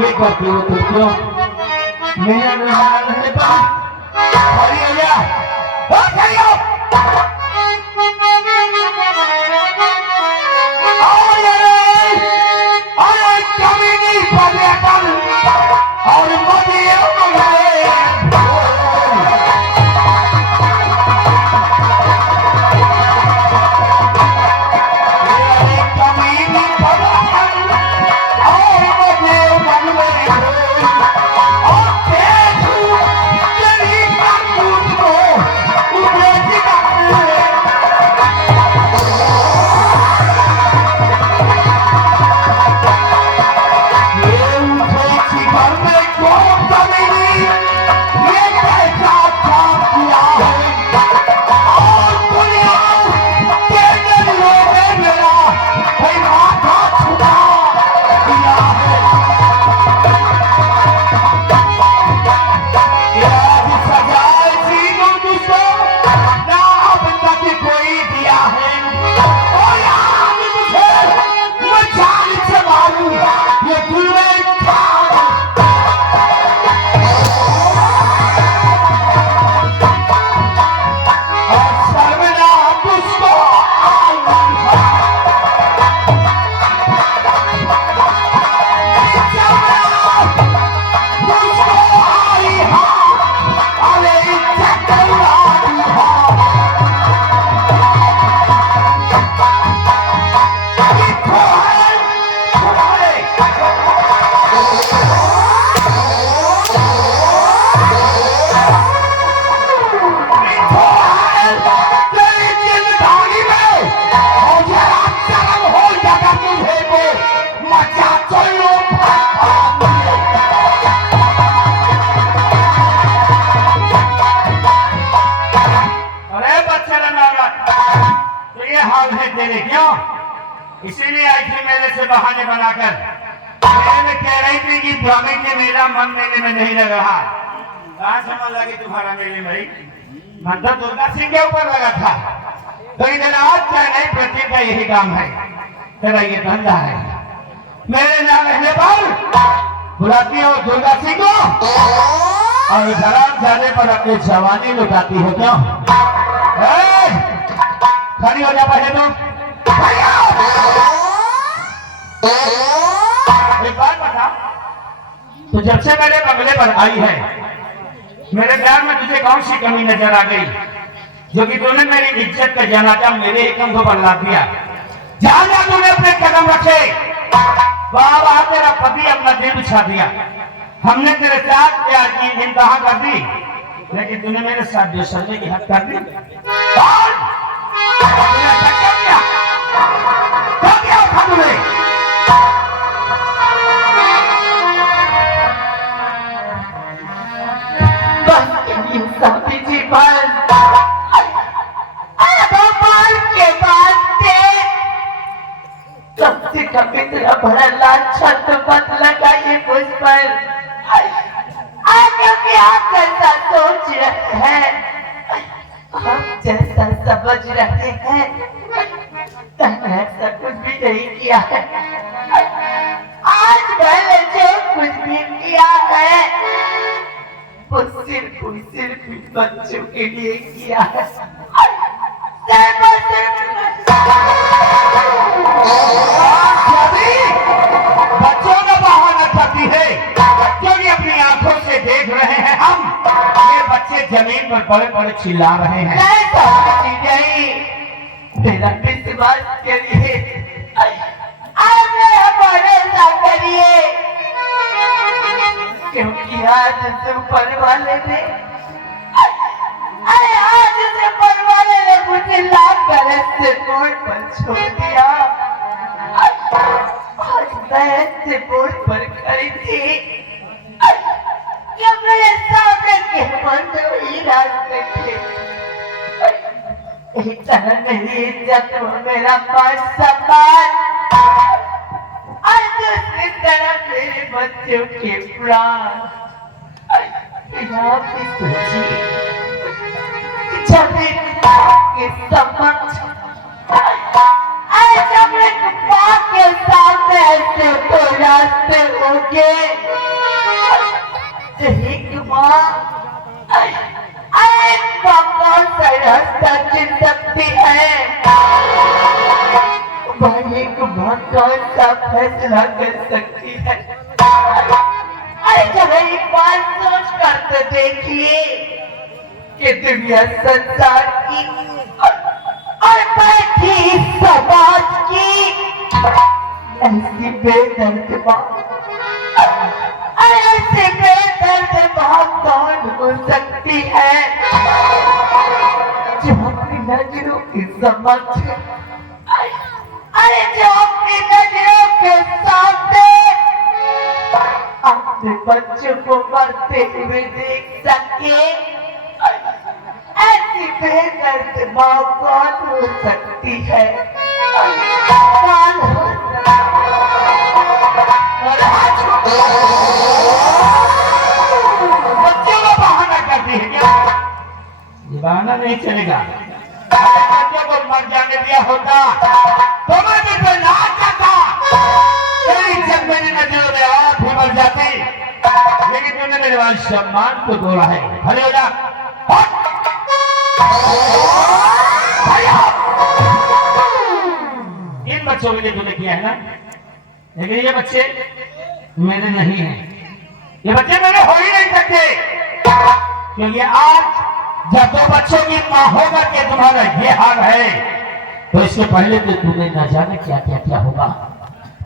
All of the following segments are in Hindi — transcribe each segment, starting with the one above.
ये करती हो तो क्यों मेरा मेहमान रहने पर खड़ी हो जा खड़ी हो कमीनी पर्यटन और मोदियों इसीलिए आई थी मेले से बहाने बनाकर मेरे में कह रही थी कि ब्राह्मण के मेला मन मेले में नहीं लग रहा कहाँ से मन लगे तुम्हारा मेले में मन तो दुर्गा सिंह के ऊपर लगा था तो इधर आज क्या नहीं प्रत्येक का यही काम है तेरा ये धंधा है मेरे नाम रहने पर बुलाती हो दुर्गा सिंह को और इधर जाने पर अपनी जवानी लुटाती हो क्यों खड़ी हो जा पहले एक बात बता तो जब से मेरे बंगले पर आई है मेरे प्यार में तुझे कौन सी कमी नजर आ गई जो कि तूने मेरी इज्जत का जनाजा मेरे एक कंधों पर ला दिया जहां जहां तूने अपने कदम रखे वहां तेरा पति अपना दिल बिछा दिया हमने तेरे साथ प्यार की इंतहा कर दी लेकिन तूने मेरे साथ बेशर्मी की हद कर दी कभी तेरा बड़ा लाछा तो मत लगाइए मुझ पर क्योंकि आप जैसा सोच रहे हैं आप जैसा समझ रहे हैं मैंने ऐसा कुछ भी नहीं किया है आज मैंने जो कुछ भी किया है वो सिर्फ बच्चों के लिए किया है बच्चों का बहाना करती है क्योंकि अपनी आंखों से देख रहे हैं हम ये बच्चे जमीन पर बड़े बड़े चिल्ला रहे हैं मेरा विश्वास करिए भरोसा करिए क्योंकि आज से ऊपर वाले ने मुझे लाकर ऐसे बोर्ड पर छोड़ दिया आज मैं ऐसे बोर्ड पर खड़ी थी जब मेरे सामने के बंद हुई रास्ते थे इतना मेरी इज्जत मेरा पास सम्मान और दूसरी तरफ मेरे बच्चों के प्राण आप सोचिए जब एक के समक्ष जब एक बात आपके सामने ऐसे तो रास्ते होंगे। एक माँ कौन सा रास्ता चुन सकती है? एक माँ कौन सा फैसला कर सकती है? अरे जब एक बार सोच कर तो देखिए कि दुनिया संसार की और बैठी समाज की ऐसी बेदर्द माँ, ऐसी बेदर्द माँ कौन हो सकती है जो अपनी नजरों की समझ, अरे जो अपनी नजरों के सामने अपने बच्चों को मरते हुए देख सके? ऐसी बेदर्द माँ कौन हो सकती है? कौन हो बच्चों को बहाना करती है क्या? ये बहाना नहीं चलेगा। अगर बच्चों को मर जाने दिया होता तो मैं भी तो ना चाहता। तेरी जब मेरी नजरों में आप भी मर जाती, लेकिन तूने मेरे मान सम्मान को तोड़ा है। खड़े हो जा। इन बच्चों के लिए तूने किया है ना, लेकिन ये बच्चे मेरे नहीं हैं। ये बच्चे मेरे हो ही नहीं सकते, क्योंकि आज जब दो बच्चों की माँ होगा कि तुम्हारा ये हाल है, तो इसके पहले तो तुम्हें न जाने क्या क्या क्या होगा।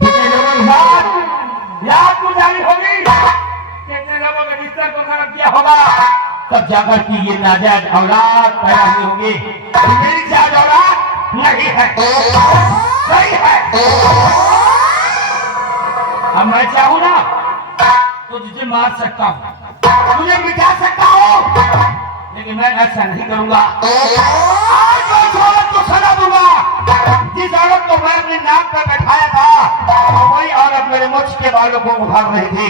कितने लोगों की याद गुजारी होगी, कितने लोगों के बिस्तर को खराब किया होगा, तब जाकर की ये नाजायज औलाद पैदा हुई होगी। मेरी जायज औलाद नहीं है, नहीं है। अब मैं चाहूँ ना तो तुझे मार सकता हूँ, तुझे मिटा सकता हूँ, लेकिन मैं ऐसा नहीं करूंगा। आज उस औरत को सजा दूंगा जिस औरत को मैं अपनी नाक पर बैठाया था, वही औरत मेरे मुझ के बालों को उखाड़ रही थी।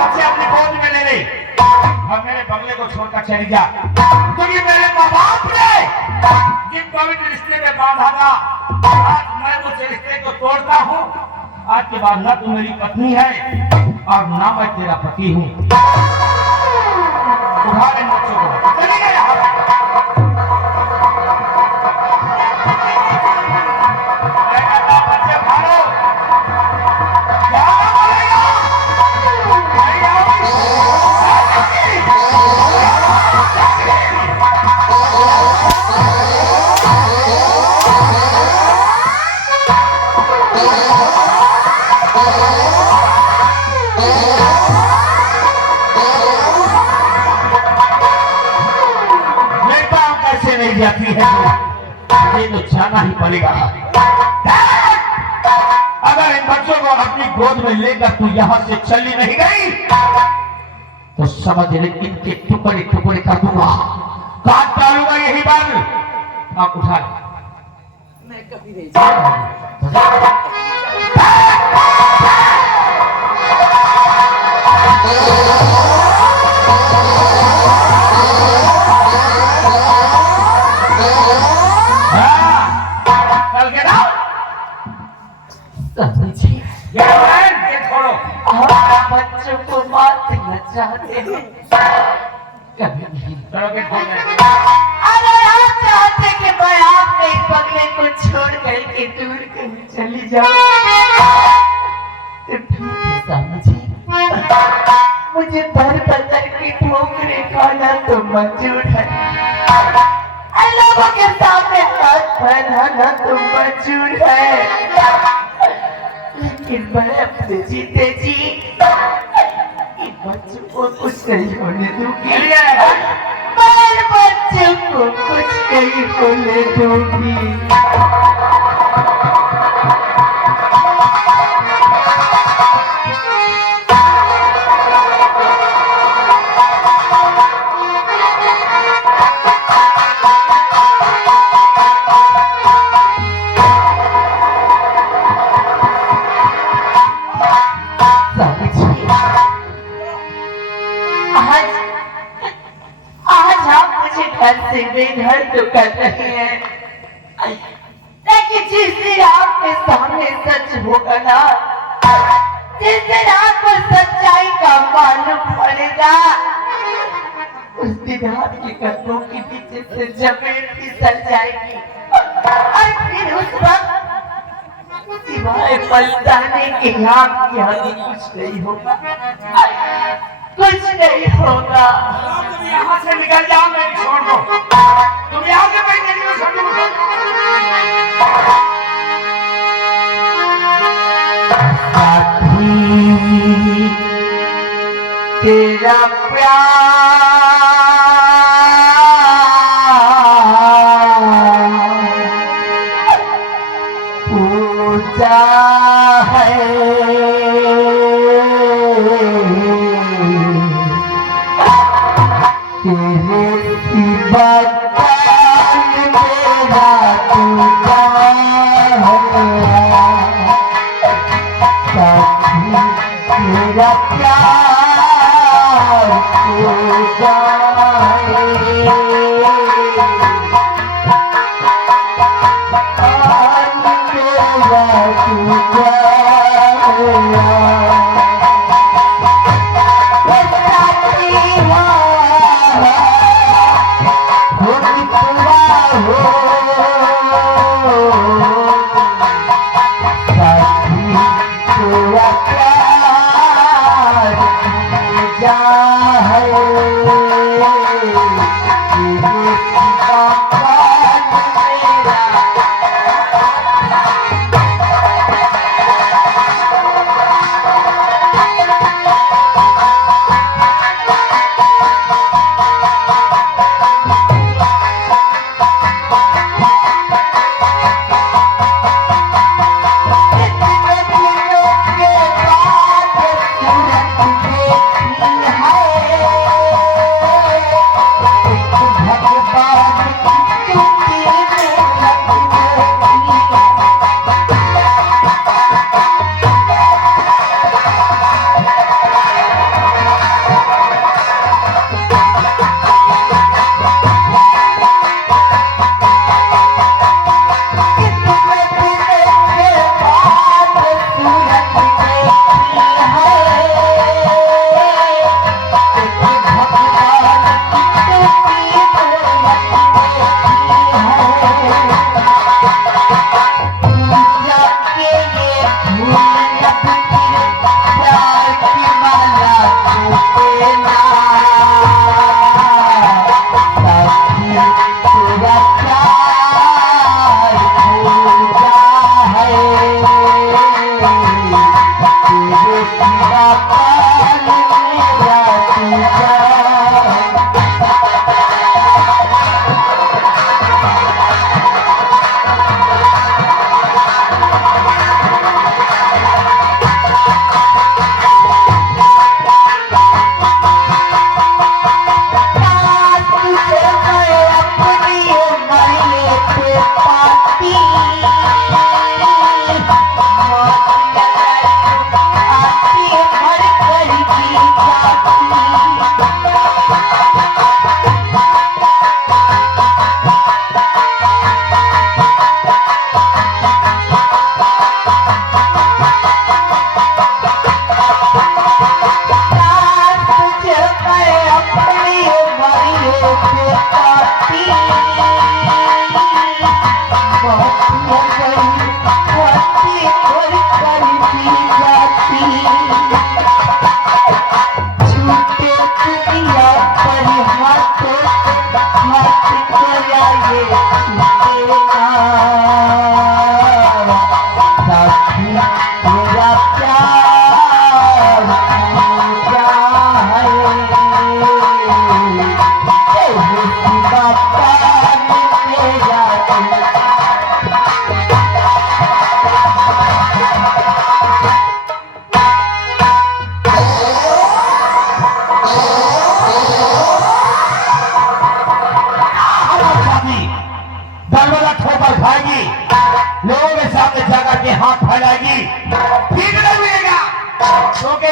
बच्चे अपनी गोद में ले गई और मेरे बंगले को छोड़कर चली जा, क्योंकि मेरे माँ बाप ने जिन पवित्र रिश्ते में बांधा था, आज मैं उस रिश्ते को तोड़ता हूँ। आज के बाद ना तू मेरी पत्नी है और ना मैं तेरा पति हूँ। तुम्हारे बच्चों को चली गए यहाँ बच्चे भागो, जाना पड़ेगा। नहीं जाती है, ये तो जाना ही पड़ेगा। अगर इन बच्चों को अपनी गोद में लेकर तू यहाँ से चली नहीं गई तो समझ ले इनके टुकड़े टुकड़े कर दूंगा, काट डालूंगा यही पर। आप उठा मैं कभी नहीं बच्चों को मारते न चाहते हैं, कभी नहीं। अगर आप चाहते कि मैं आपके इस बंगले को छोड़ करके दूर कहीं चली जाऊं तो ठीक है समझिए, मुझे भर बदर की ठोकरें खाना तो मंजूर है, लोगों के सामने हाथ फैलाना तो मंजूर है, लेकिन मैं अपने जीते जी इन बच्चों को कुछ नहीं होने दूंगी। मैं बच्चों को कुछ नहीं होने दूंगी। घर से बेघर तो कर रहे हैं, लेकिन जिस दिन आपके सामने सच होगा ना, जिस दिन आपको सच्चाई का मालूम पड़ेगा, उस दिन आपके कदमों के पीछे से जमीन फिसल जाएगी और फिर उस वक्त सिवाय पछताने के आपके आगे कुछ नहीं होगा, कुछ नहीं होगा। तुम यहाँ से निकल जाओ, मैं छोड़ दो। तुम यहाँ से कहीं नहीं निकल सकते। साथी तेरा प्यार पूजा है, तेरे सिवा काल मेरा तुझा है। साथी तेरा प्यार पूजा है,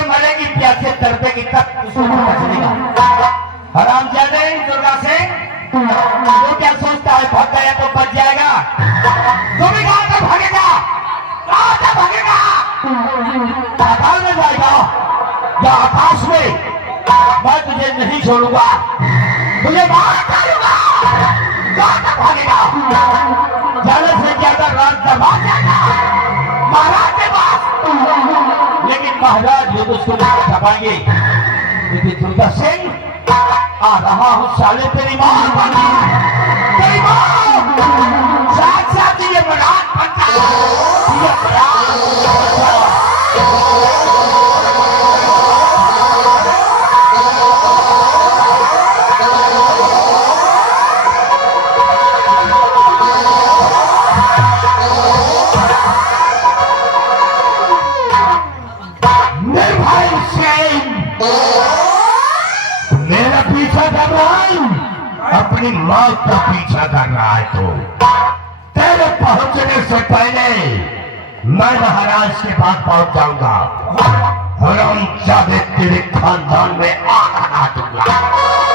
मरेगी प्यासे तड़पेगी तब हरामजादे दुर्गा से वो क्या सोचता है भाग गया तो बच जाएगा? तू भी कहां से भागेगा? कहां से भागेगा? पाताल में जाएगा या आकाश में? मैं तुझे नहीं छोड़ूंगा, तुझे मार डालूंगा। कहां से भागेगा? जाने से ज्यादा रात दबा जाएगा महाराज के पास। लेकिन महाराज ये उसको नहीं छपाएंगे क्योंकि दुर्गा सिंह आ रहा हूं साले तेरी मां बना, तेरी मां साथ साथ ये मराठ बनता ये मराठ। निर्भय सिंह मेरा पीछा कर रहा है, अपनी मौत का पीछा कर रहा है। तो तेरे पहुंचने से पहले मैं महाराज के पास पहुंच जाऊंगा और हम जावे तेरे खानदान में आग लगा दूंगा।